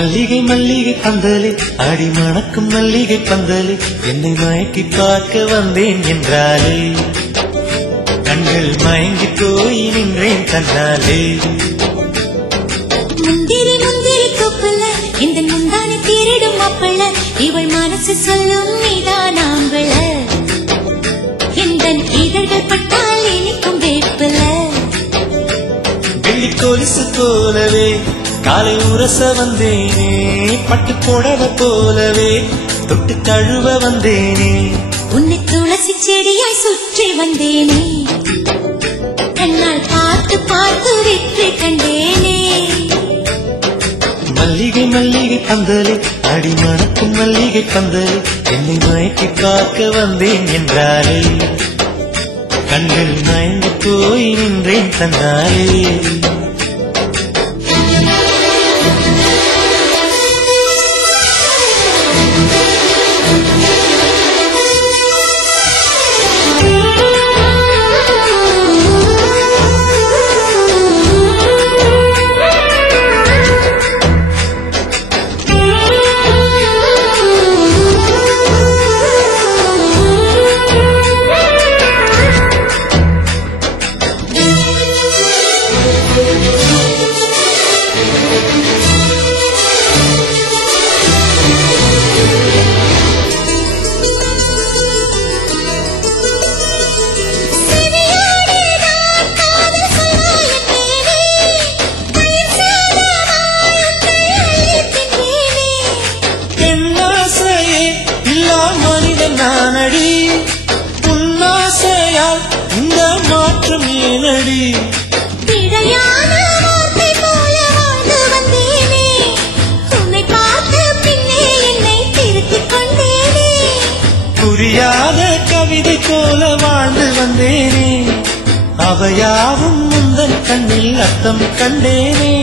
மல்லிகை மல்லிகை பந்தலே ஆடி மணக்கும் மல்லிகை பந்தலே என்னை மயக்கி பார்க்க வந்தேன் என்றாலே கண்கள் மயங்கி போய் நின்றேன் தன்னாலே. முந்திரி முந்திரி கொப்பல்ல இந்த முந்தானை தேரிடும் மாப்பிள்ள இவள் மனசு சொல்லும் நீதான் ஆம்பள எந்த இதழ்கள் பட்டால் இனிக்கும் வேப்பில. வெள்ளி கொலுசு போலவே காலை உரச வந்தேனே பட்டு புடவ போலவே தொட்டு தழுவ வந்தேனே உன்னை துளசி செடியாய் சுற்றி வந்தேனே கண்ணால் பார்த்து பார்த்து வெற்றி கண்டேனே. மல்லிகை மல்லிகை பந்தலே அடி மணக்கும் மல்லிகை பந்தலே என்னை மயக்கி பார்க்க வந்தேன் என்றாலே கண்கள் மயங்கி போய் நின்றேன் தன்னாலே. நானடி உன்னாசையால் இந்த மாற்றம் ஏனடி பிழையான வார்த்தை போல வாழ்ந்து வந்தேனே உன்னை பார்த்த பின்னே என்னை திருத்திக் கொண்டேனே. புரியாத கவிதை போல வாழ்ந்து வந்தேனே அவையாவும் முந்தன் கண்ணில் அர்த்தம் கண்டேனே.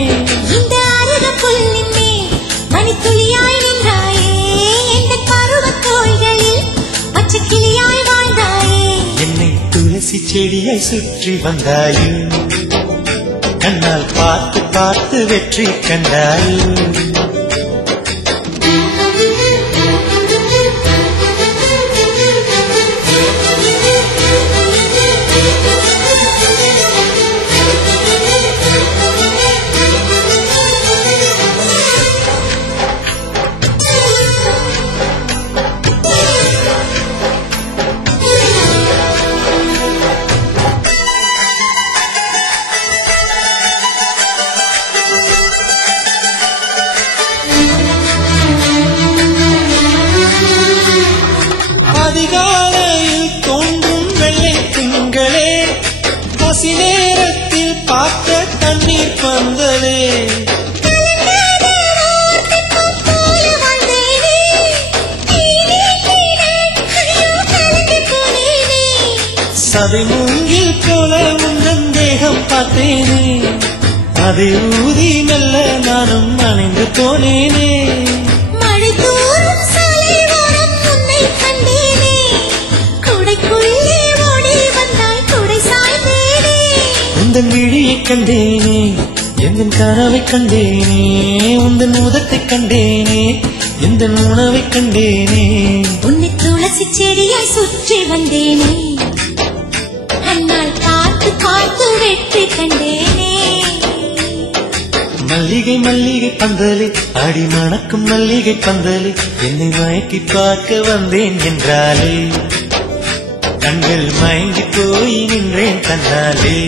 இந்த அருக புல்லின் மேல் மணித்துளியாய் நின்றாயே எந்த பருவத் தோள்களில் பச்சை கிளியாய் வாழ்ந்தாயே என்னை துளசி செடியை சுற்றி வந்தாயோ கண்ணால் பார்த்து பார்த்து வெற்றி கண்டாயோ. அதிகாலையில் தோன்றும் வெள்ளை திங்களே பசி நேரத்தில் பார்த்த தண்ணீர் பந்தலே சதை மூங்கில் போல உந்தன் தேகம் பார்த்தேனே அதை ஊதி மெல்ல நானும் அணைந்து போனேனே. உந்தன் விழியை கண்டேனே எந்தன் கனவை கண்டேனே உந்தன் உதத்தை கண்டேனே எந்தன் உணவை கண்டேனே. உன்னை துளசி செடியாய் சுற்றி வந்தேனே கண்ணால் பார்த்து பார்த்து வெற்றி கண்டேனே. மல்லிகை மல்லிகை பந்தலே அடி மணக்கும் மல்லிகை பந்தலே என்னை மயக்கி பார்க்க வந்தேன் என்றாலே கண்கள் மயங்கி போய் நின்றேன் தன்னாலே.